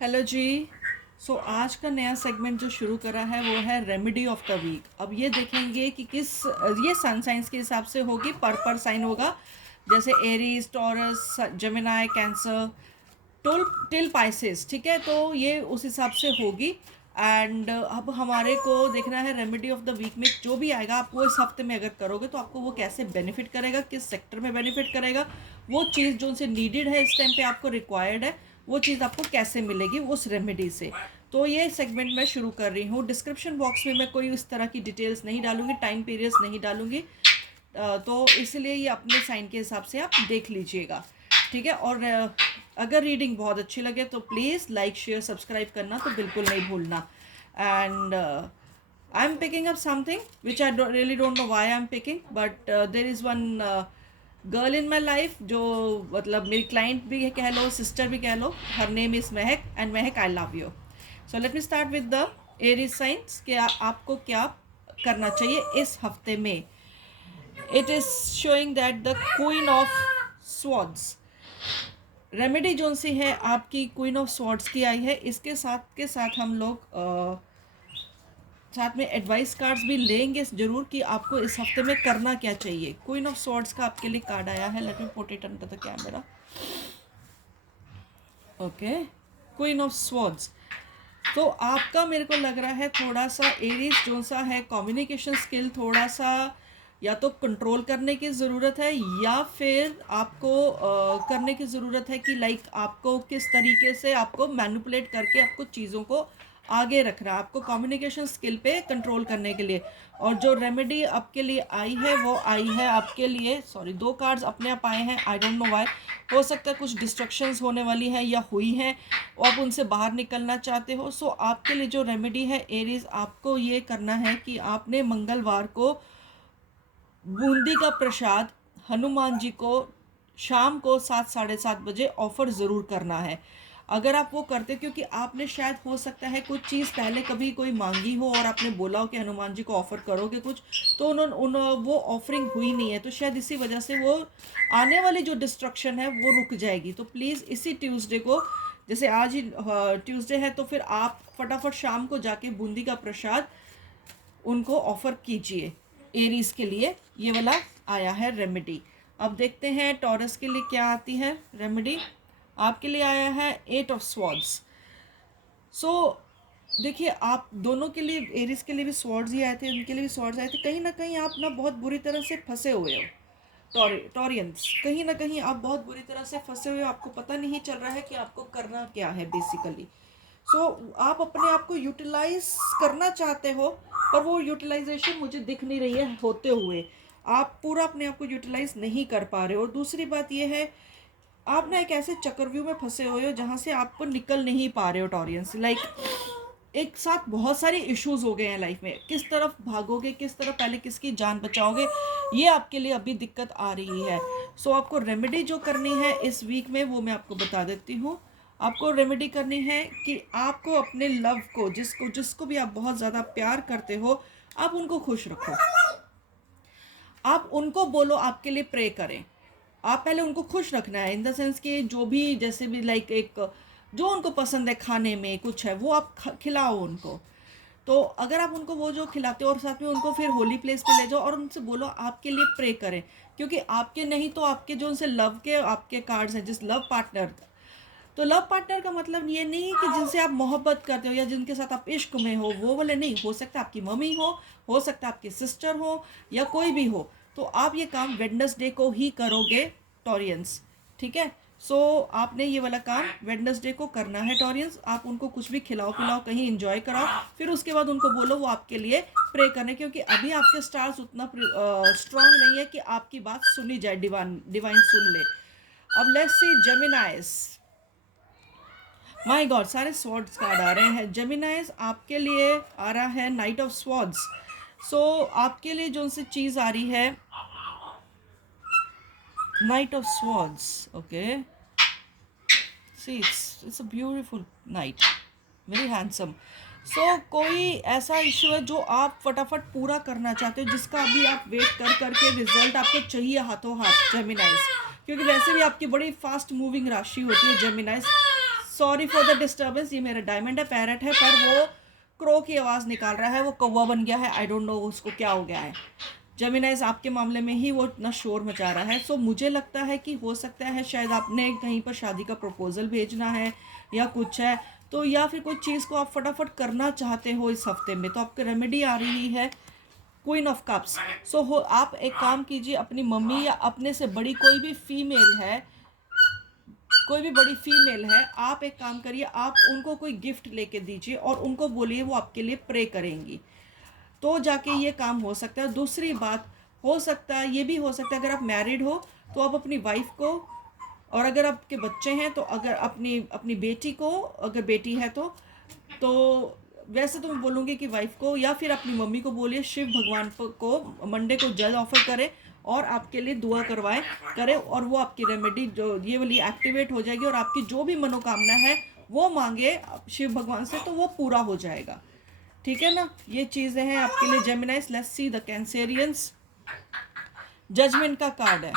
Hello जी। आज का नया सेगमेंट जो शुरू करा है वो है रेमेडी ऑफ द वीक। अब ये देखेंगे कि किस ये सन साइंस के हिसाब से होगी, पर साइन होगा। जैसे Aries, taurus, Gemini, cancer, tool till Pisces. ठीक है, तो ये उस हिसाब से होगी। एंड अब हमारे को देखना है रेमेडी ऑफ द वीक में जो भी आएगा आप वो इस हफ्ते में अगर करोगे तो आपको वो कैसे बेनिफिट करेगा, किस सेक्टर में बेनिफिट करेगा, वो चीज़ जो उनसे नीडेड है इस टाइम पे आपको रिक्वायर्ड है, वो चीज़ आपको कैसे मिलेगी उस रेमेडी से। तो ये सेगमेंट मैं शुरू कर रही हूँ। डिस्क्रिप्शन बॉक्स में मैं कोई इस तरह की डिटेल्स नहीं डालूंगी, टाइम पीरियड्स नहीं डालूंगी। तो इसलिए ये अपने साइन के हिसाब से आप देख लीजिएगा। ठीक है, और अगर रीडिंग बहुत अच्छी लगे तो प्लीज़ लाइक, शेयर, सब्सक्राइब करना तो बिल्कुल नहीं भूलना। And I am picking up something which I really don't know why I am picking, but there is one girl in my life जो मतलब मेरी क्लाइंट भी कह लो, सिस्टर भी कह लो। हर name is Mahak, and Mahak I love you. So let me start with the Aries signs कि आपको क्या करना चाहिए इस हफ्ते में। It is showing that the queen of swords remedy जोन सी है आपकी क्वीन ऑफ स्वॉर्ड्स की आई है। इसके साथ के साथ हम लोग साथ में एडवाइस कार्ड्स भी लेंगे जरूर कि आपको इस हफ्ते में करना क्या चाहिए। क्वीन ऑफ स्वॉर्ड्स का आपके लिए कार्ड आया है। Let me put it under the camera. Okay, queen of swords. तो आपका मेरे को लग रहा है थोड़ा सा एरीज जो सा है, कम्युनिकेशन स्किल थोड़ा सा या तो कंट्रोल करने की ज़रूरत है, या फिर आपको करने की ज़रूरत है कि लाइक आपको किस तरीके से आपको मैनिपुलेट करके आपको चीज़ों को आगे रखना है, आपको कम्युनिकेशन स्किल पे कंट्रोल करने के लिए। और जो रेमेडी आपके लिए आई है वो आई है आपके लिए, सॉरी दो कार्ड्स अपने आप आए हैं, आई डोंट नो व्हाई। हो सकता है कुछ डिस्ट्रक्शंस होने वाली है या हुई हैं और आप उनसे बाहर निकलना चाहते हो। सो आपके लिए जो रेमेडी है एरीज, आपको ये करना है कि आपने मंगलवार को बूंदी का प्रसाद हनुमान जी को शाम को 7 साढ़े 7 बजे ऑफर ज़रूर करना है। अगर आप वो करते, क्योंकि आपने शायद हो सकता है कुछ चीज़ पहले कभी कोई मांगी हो और आपने बोला हो कि हनुमान जी को ऑफर करोगे कुछ, तो उन्होंने वो ऑफरिंग हुई नहीं है, तो शायद इसी वजह से वो आने वाली जो डिस्ट्रक्शन है वो रुक जाएगी। तो प्लीज़ इसी ट्यूसडे को, जैसे आज ही ट्यूसडे है, तो फिर आप फटाफट शाम को जाके बूंदी का प्रसाद उनको ऑफर कीजिए। एरीज के लिए ये वाला आया है रेमेडी। अब देखते हैं टॉरस के लिए क्या आती है रेमेडी। आपके लिए आया है 8 ऑफ स्वॉर्ड्स। सो देखिए, आप दोनों के लिए, एरीज के लिए भी स्वॉर्ड्स ही आए थे, उनके लिए भी स्वॉर्ड्स आए थे। कहीं ना कहीं आप ना बहुत बुरी तरह से फंसे हुए हो। टॉरियंस, कहीं ना कहीं आप बहुत बुरी तरह से फंसे हुए हो, आपको पता नहीं चल रहा है कि आपको करना क्या है बेसिकली। आप अपने आप को यूटिलाइज करना चाहते हो, पर वो यूटिलाइजेशन मुझे दिख नहीं रही है होते हुए। आप पूरा अपने आप को यूटिलाइज नहीं कर पा रहे हो। और दूसरी बात ये है, आप ना एक ऐसे चक्रव्यूह में फंसे हुए हो जहाँ से आपको निकल नहीं पा रहे हो टॉरियंस। लाइक एक साथ बहुत सारे इश्यूज हो गए हैं लाइफ में, किस तरफ भागोगे, किस तरफ पहले किसकी जान बचाओगे, ये आपके लिए अभी दिक्कत आ रही है। आपको रेमेडी जो करनी है इस वीक में वो मैं आपको बता देती हूँ। आपको रेमेडी करनी है कि आपको अपने लव को, जिसको जिसको भी आप बहुत ज़्यादा प्यार करते हो, आप उनको खुश रखो। आप उनको बोलो आपके लिए प्रे करें। आप पहले उनको खुश रखना है, इन द सेंस कि जो भी, जैसे भी लाइक एक जो उनको पसंद है खाने में कुछ है वो आप खिलाओ उनको। तो अगर आप उनको वो जो खिलाते हो और साथ में उनको फिर होली प्लेस पे ले जाओ और उनसे बोलो आपके लिए प्रे करें। क्योंकि आपके नहीं तो आपके जो उनसे लव के आपके कार्ड्स हैं, जिस लव पार्टनर, तो लव पार्टनर का मतलब ये नहीं कि जिनसे आप मोहब्बत करते हो या जिनके साथ आप इश्क में हो, वो वाले नहीं। हो सकता है आपकी मम्मी हो सकता है आपकी सिस्टर हो, या कोई भी हो। तो आप ये काम वेडनेसडे को ही करोगे टॉरियंस। ठीक है, आपने ये वाला काम वेडनेसडे को करना है टॉरियंस। आप उनको कुछ भी खिलाओ पिलाओ, कहीं इंजॉय कराओ, फिर उसके बाद उनको बोलो वो आपके लिए प्रे करने। क्योंकि अभी आपके स्टार्स उतना स्ट्रांग नहीं है कि आपकी बात सुनी जाए, डिवाइन सुन ले। अब लेट्स सी जेमिनाइज। माय गॉड, सारे स्वॉर्ड्स कार्ड आ रहे हैं। जेमिनाइज आपके लिए आ रहा है नाइट ऑफ स्वॉर्ड्स। आपके लिए जो सी चीज़ आ रही है night of swords. Okay, see it's a beautiful night, very handsome. कोई ऐसा इशू है जो आप फटाफट पूरा करना चाहते हो, जिसका अभी आप वेट कर करके रिजल्ट आपको चाहिए हाथों हाथ जेमिनाइज। क्योंकि वैसे भी आपकी बड़ी फास्ट मूविंग राशि होती है जेमिनाइज। सॉरी फॉर द डिस्टर्बेंस, ये मेरा डायमंड है, पैरट है, पर वो क्रो की आवाज़ निकाल रहा है, वो कौवा बन गया है, आई डोंट नो उसको क्या हो गया है। जेमिनाइज आपके मामले में ही वो इतना शोर मचा रहा है। सो मुझे लगता है कि हो सकता है शायद आपने कहीं पर शादी का प्रपोजल भेजना है या कुछ है, तो या फिर कोई चीज़ को आप फटाफट करना चाहते हो इस हफ्ते में, तो आपकी रेमेडी आ रही है क्वीन ऑफ कप्स। सो हो आप एक काम कीजिए, अपनी मम्मी या अपने से बड़ी कोई भी फीमेल है, कोई भी बड़ी फीमेल है, आप एक काम करिए, आप उनको कोई गिफ्ट लेके दीजिए और उनको बोलिए वो आपके लिए प्रे करेंगी, तो जाके ये काम हो सकता है। दूसरी बात, हो सकता है ये भी हो सकता है अगर आप मैरिड हो तो आप अपनी वाइफ को, और अगर आपके बच्चे हैं तो अगर अपनी अपनी बेटी को, अगर बेटी है तो वैसे तो मैं बोलूँगी कि वाइफ को या फिर अपनी मम्मी को बोलिए शिव भगवान को मंडे को जल ऑफर करें और आपके लिए दुआ करवाएं करें, और वो आपकी रेमेडी जो ये वाली एक्टिवेट हो जाएगी और आपकी जो भी मनोकामना है वो मांगे शिव भगवान से तो वो पूरा हो जाएगा। ठीक है ना, ये चीज़ें हैं आपके लिए Geminis. Let's see the Cancerians, judgement का कार्ड है।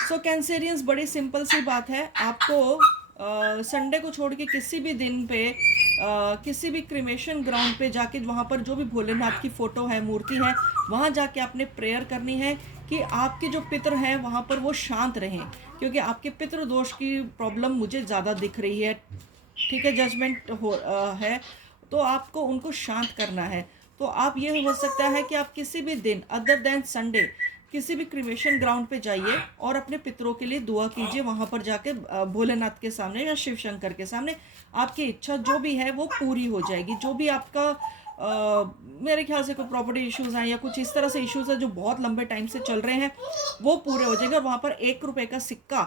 सो कैंसेरियंस, बड़ी सिंपल सी बात है, आपको संडे को छोड़ के किसी भी दिन पे किसी भी क्रिमेशन ग्राउंड पे जाके वहाँ पर जो भी भोलेनाथ की फ़ोटो है, मूर्ति है, वहाँ जाके आपने प्रेयर करनी है कि आपके जो पितृ हैं वहाँ पर वो शांत रहें, क्योंकि आपके पितृ दोष की प्रॉब्लम मुझे ज़्यादा दिख रही है। ठीक है, जजमेंट है, तो आपको उनको शांत करना है। तो आप ये हो सकता है कि आप किसी भी दिन अदर देन संडे किसी भी क्रिमेशन ग्राउंड पे जाइए और अपने पितरों के लिए दुआ कीजिए, वहाँ पर जाके भोलेनाथ के सामने या शिव शंकर के सामने आपकी इच्छा जो भी है वो पूरी हो जाएगी। जो भी आपका मेरे ख्याल से कोई प्रॉपर्टी इश्यूज़ हैं या कुछ इस तरह से इश्यूज़ हैं जो बहुत लंबे टाइम से चल रहे हैं वो पूरे हो जाएंगे। और वहाँ पर 1 रुपये का सिक्का,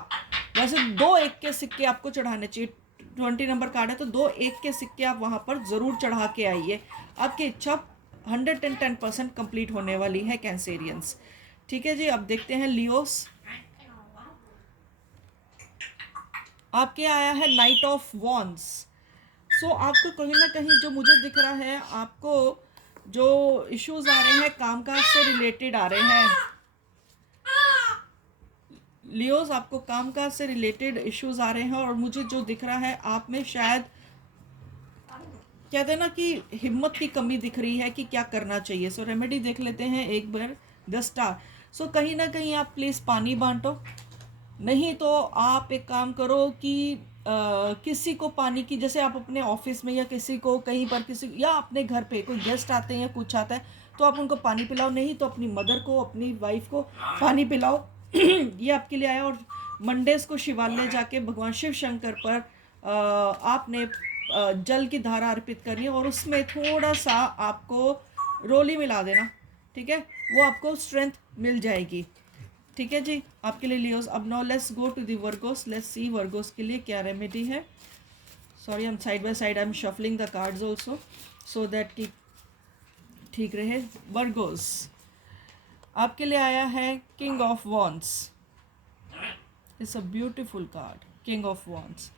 वैसे 2 1 के सिक्के आपको चढ़ाने चाहिए, 20 नंबर कार्ड है तो 2 1 के सिक्के आप वहाँ पर ज़रूर चढ़ा के आइए, आपकी इच्छा 110% कंप्लीट होने वाली है कैंसेरियंस। ठीक है जी, अब देखते हैं लियोस, आपके आया है नाइट ऑफ वॉन्ड्स। सो आपको कहीं ना कहीं जो मुझे दिख रहा है, आपको जो इश्यूज आ रहे हैं कामकाज से रिलेटेड आ रहे हैं लियोस, आपको कामकाज से रिलेटेड इश्यूज आ रहे हैं, और मुझे जो दिख रहा है आप में शायद कहते हैं ना कि हिम्मत की कमी दिख रही है कि क्या करना चाहिए। सो रेमेडी देख लेते हैं एक बार, द स्टार। सो कहीं ना कहीं आप प्लीज़ पानी बांटो, नहीं तो आप एक काम करो कि किसी को पानी की, जैसे आप अपने ऑफिस में या किसी को कहीं पर किसी या अपने घर पे कोई गेस्ट आते हैं या कुछ आता है तो आप उनको पानी पिलाओ, नहीं तो अपनी मदर को, अपनी वाइफ को पानी पिलाओ। ये आपके लिए आया। और मंडेज को शिवालय जाके भगवान शिव शंकर पर आपने जल की धारा अर्पित करनी है और उसमें थोड़ा सा आपको रोली मिला देना। ठीक है, वो आपको स्ट्रेंथ मिल जाएगी। ठीक है जी, आपके लिए लियोस। अब now let's go to the Virgos, let's see Virgos के लिए क्या रेमेडी है। Sorry, I am side by side, I am shuffling the cards also so that कि ठीक रहे। वर्गोस, आपके लिए आया है king of wands. It's a beautiful card, king of wands.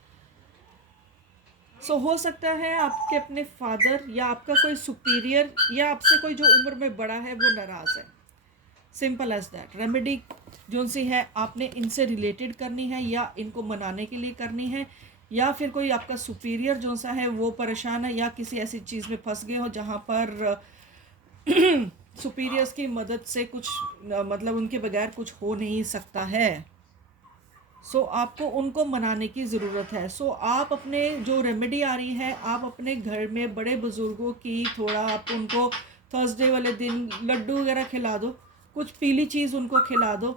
So हो सकता है आपके अपने फादर या आपका कोई सुपीरियर या आपसे कोई जो उम्र में बड़ा है वो नाराज़ है, सिंपल एज दैट। रेमेडी जो सी है आपने इनसे रिलेटेड करनी है या इनको मनाने के लिए करनी है, या फिर कोई आपका सुपीरियर जो सा है वो परेशान है या किसी ऐसी चीज़ में फंस गए हो जहाँ पर सुपीरियर्स की मदद से कुछ मतलब उनके बगैर कुछ हो नहीं सकता है। सो आपको उनको मनाने की ज़रूरत है। सो आप अपने जो रेमेडी आ रही है, आप अपने घर में बड़े बुज़ुर्गों की थोड़ा आप उनको थर्सडे वाले दिन लड्डू वगैरह खिला दो, कुछ पीली चीज़ उनको खिला दो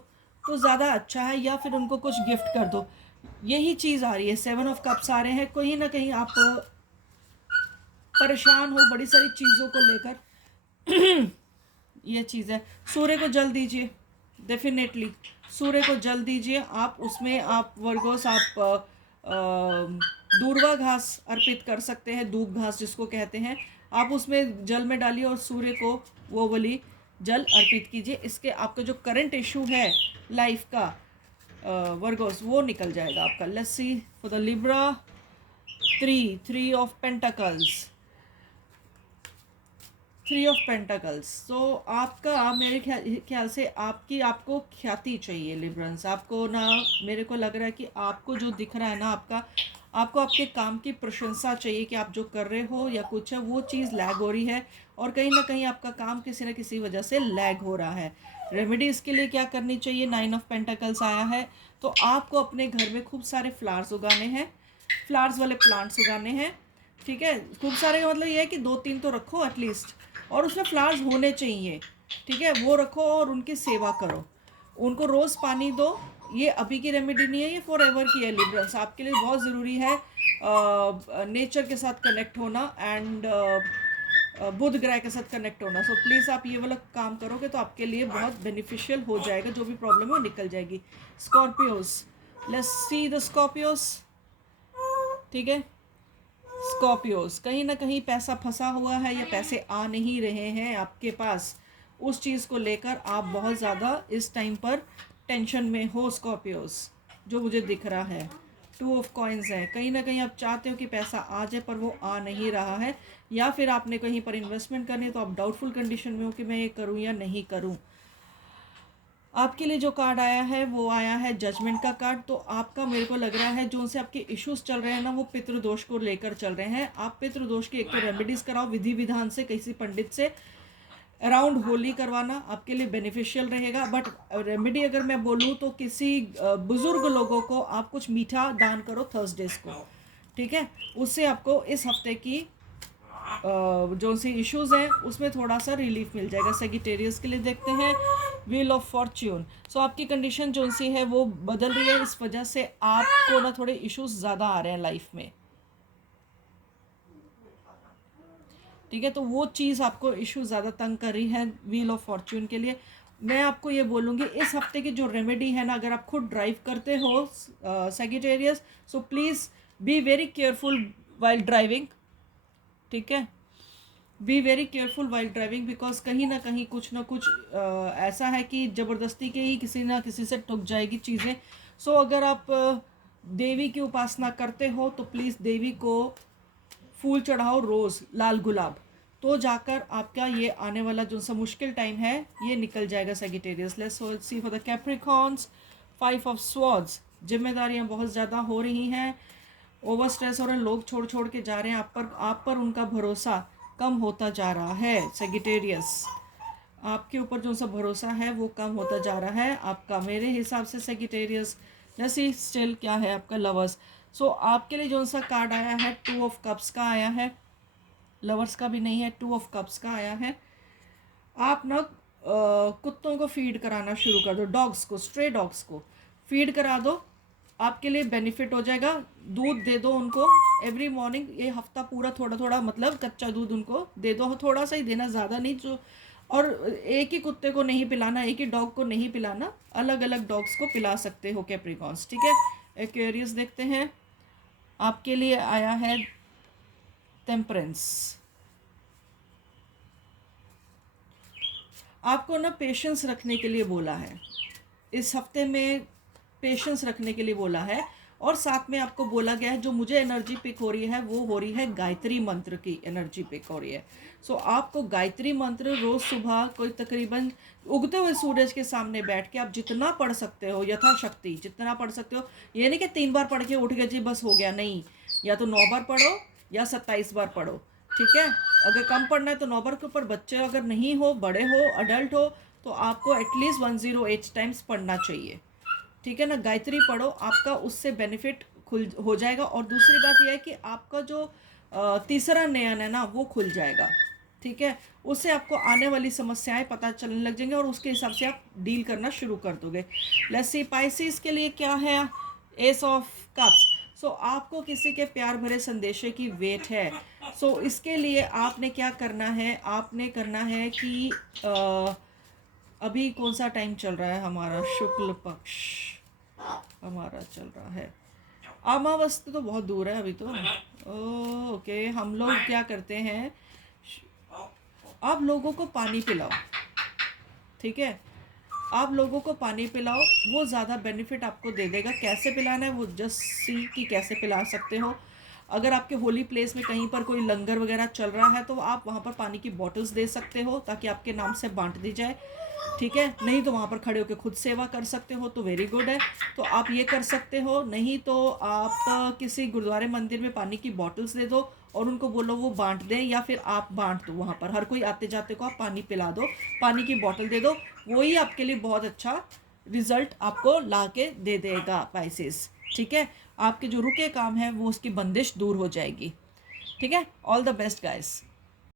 तो ज़्यादा अच्छा है, या फिर उनको कुछ गिफ्ट कर दो। यही चीज़ आ रही है, 7 ऑफ कप्स आ रहे हैं। कहीं ना कहीं आप परेशान हो बड़ी सारी चीज़ों को लेकर। ये चीज़ है। सूर्य को जल दीजिए, डेफिनेटली सूर्य को जल दीजिए। आप उसमें आप वर्गोस आप दूर्वा घास अर्पित कर सकते हैं, दूब घास जिसको कहते हैं, आप उसमें जल में डालिए और सूर्य को वो वाली जल अर्पित कीजिए। इसके आपका जो करंट इशू है लाइफ का वर्गोस वो निकल जाएगा आपका। Let's see for the Libra, 3 of pentacles. Three of pentacles. तो आपका मेरे ख्याल से आपको ख्याति चाहिए लिब्रंस। आपको ना, मेरे को लग रहा है कि आपको जो दिख रहा है ना, आपको आपके काम की प्रशंसा चाहिए कि आप जो कर रहे हो या कुछ है वो चीज़ लैग हो रही है, और कहीं ना कहीं आपका काम किसी न किसी वजह से लैग हो रहा है। रेमेडी इसके लिए क्या करनी चाहिए? 9 ऑफ पेंटाकल्स आया है, तो आपको अपने घर में खूब सारे फ्लावर्स उगाने हैं, फ्लावर्स वाले प्लांट्स उगाने हैं। ठीक है, खूब सारे का मतलब ये है कि 2-3 तो रखो एटलीस्ट, और उसमें फ्लावर्स होने चाहिए। ठीक है, वो रखो और उनकी सेवा करो, उनको रोज़ पानी दो। ये अभी की रेमेडी नहीं है, ये फॉर एवर की है लिब्रल्स। आपके लिए बहुत ज़रूरी है नेचर के साथ कनेक्ट होना, एंड बुध ग्रह के साथ कनेक्ट होना। सो प्लीज़ आप ये वाला काम करोगे तो आपके लिए बहुत बेनिफिशियल हो जाएगा, जो भी प्रॉब्लम है वो निकल जाएगी। Scorpios, let's see the Scorpios. ठीक है, स्कॉर्पियोस, कहीं ना कहीं पैसा फंसा हुआ है या पैसे आ नहीं रहे हैं आपके पास, उस चीज़ को लेकर आप बहुत ज़्यादा इस टाइम पर टेंशन में हो स्कॉर्पियोस, जो मुझे दिख रहा है। 2 ऑफ कॉइन्स है, कहीं ना कहीं आप चाहते हो कि पैसा आ जाए पर वो आ नहीं रहा है, या फिर आपने कहीं पर इन्वेस्टमेंट करनी है तो आप डाउटफुल कंडीशन में हो कि मैं ये करूँ या नहीं करूँ। आपके लिए जो कार्ड आया है वो आया है जजमेंट का कार्ड। तो आपका, मेरे को लग रहा है, जो उनसे आपके इश्यूज चल रहे हैं ना, वो पितृदोष को लेकर चल रहे हैं। आप पितृदोष की एक तो रेमेडीज कराओ विधि विधान से, किसी पंडित से। अराउंड होली करवाना आपके लिए बेनिफिशियल रहेगा। बट रेमेडी अगर मैं बोलूँ तो किसी बुजुर्ग लोगों को आप कुछ मीठा दान करो थर्सडेज को। ठीक है, उससे आपको इस हफ्ते की जो सी इश्यूज हैं उसमें थोड़ा सा रिलीफ मिल जाएगा। सेगिटेरियस के लिए देखते हैं व्हील ऑफ फॉर्च्यून। सो आपकी कंडीशन जो सी है वो बदल रही है, इस वजह से आपको ना थोड़े इश्यूज ज़्यादा आ रहे हैं लाइफ में। ठीक है, तो वो चीज़ आपको इशू ज़्यादा तंग कर रही है व्हील ऑफ फॉर्च्यून के लिए। मैं आपको ये बोलूँगी, इस हफ्ते की जो रेमेडी है ना, अगर आप खुद ड्राइव करते हो Sagittarius, so please be very careful while driving. ठीक है, be very careful while driving, because कहीं ना कहीं कुछ ना कुछ ऐसा है कि ज़बरदस्ती के ही किसी ना किसी से ठुक जाएगी चीज़ें। सो अगर आप देवी की उपासना करते हो तो प्लीज़ देवी को फूल चढ़ाओ रोज़, लाल गुलाब, तो जाकर आपका ये आने वाला जो सा मुश्किल टाइम है ये निकल जाएगा Sagittarius. Let's see for the Capricorns. 5 of swords, जिम्मेदारियां बहुत ज़्यादा हो रही हैं, ओवर स्ट्रेस हो रहे हैं, लोग छोड़ छोड़ के जा रहे हैं आप पर उनका भरोसा कम होता जा रहा है सेगिटेरियस। आपके ऊपर जो सा भरोसा है वो कम होता जा रहा है आपका, मेरे हिसाब से सेगिटेरियस। जैसे स्टिल क्या है आपका लवर्स। सो आपके लिए जो सा कार्ड आया है 2 ऑफ कप्स का आया है, लवर्स का भी नहीं है, 2 ऑफ कप्स का आया है। आप ना कुत्तों को फीड कराना शुरू कर दो, डॉग्स को, स्ट्रे डॉग्स को फीड करा दो, आपके लिए बेनिफिट हो जाएगा। दूध दे दो उनको एवरी मॉर्निंग, ये हफ्ता पूरा थोड़ा थोड़ा, मतलब कच्चा दूध उनको दे दो, थोड़ा सा ही देना, ज़्यादा नहीं। जो और एक ही कुत्ते को नहीं पिलाना, एक ही डॉग को नहीं पिलाना, अलग अलग डॉग्स को पिला सकते हो कैप्रिकॉर्न्स। ठीक है, एक्वेरियस देखते हैं, आपके लिए आया है टेम्परेंस। आपको ना पेशेंस रखने के लिए बोला है इस हफ्ते में, पेशेंस रखने के लिए बोला है। और साथ में आपको बोला गया है, जो मुझे एनर्जी पिक हो रही है वो हो रही है गायत्री मंत्र की एनर्जी पिक हो रही है। सो आपको गायत्री मंत्र रोज़ सुबह कोई तकरीबन उगते हुए सूरज के सामने बैठ के आप जितना पढ़ सकते हो, यथाशक्ति जितना पढ़ सकते हो। ये नहीं कि 3 बार पढ़ के उठ गए जी बस हो गया, नहीं, या तो 9 बार पढ़ो या 27 बार पढ़ो। ठीक है, अगर कम पढ़ना है तो 9 बार के ऊपर, बच्चे अगर नहीं हो, बड़े हो, अडल्ट हो, तो आपको एटलीस्ट 108 टाइम्स पढ़ना चाहिए। ठीक है ना, गायत्री पढ़ो, आपका उससे बेनिफिट खुल हो जाएगा। और दूसरी बात यह है कि आपका जो तीसरा नयन है ना वो खुल जाएगा। ठीक है, उससे आपको आने वाली समस्याएं पता चलने लग जाएंगे और उसके हिसाब से आप डील करना शुरू कर दोगे। लेट्स सी पाइसिस के लिए क्या है, एस ऑफ कप्स। सो आपको किसी के प्यार भरे संदेशे की वेट है। सो इसके लिए आपने क्या करना है, आपने करना है कि अभी कौन सा टाइम चल रहा है हमारा, शुक्ल पक्ष हमारा चल रहा है, अमावस्या तो बहुत दूर है अभी तो। ओके, हम लोग क्या करते हैं, आप लोगों को पानी पिलाओ। ठीक है, आप लोगों को पानी पिलाओ, वो ज़्यादा बेनिफिट आपको दे देगा। कैसे पिलाना है वो जस्ट सी कि कैसे पिला सकते हो। अगर आपके होली प्लेस में कहीं पर कोई लंगर वगैरह चल रहा है तो आप वहाँ पर पानी की बॉटल्स दे सकते हो ताकि आपके नाम से बांट दी जाए, ठीक है। नहीं तो वहाँ पर खड़े होकर खुद सेवा कर सकते हो तो वेरी गुड है, तो आप ये कर सकते हो। नहीं तो आप किसी गुरुद्वारे मंदिर में पानी की बॉटल्स दे दो और उनको बोलो वो बांट दें, या फिर आप बांट दो, वहाँ पर हर कोई आते जाते को आप पानी पिला दो, पानी की बॉटल दे दो, वही आपके लिए बहुत अच्छा रिजल्ट आपको ला के दे देगा पाइसेस, ठीक है। आपके जो रुके काम है वो उसकी बंदिश दूर हो जाएगी, ठीक है। All the best guys.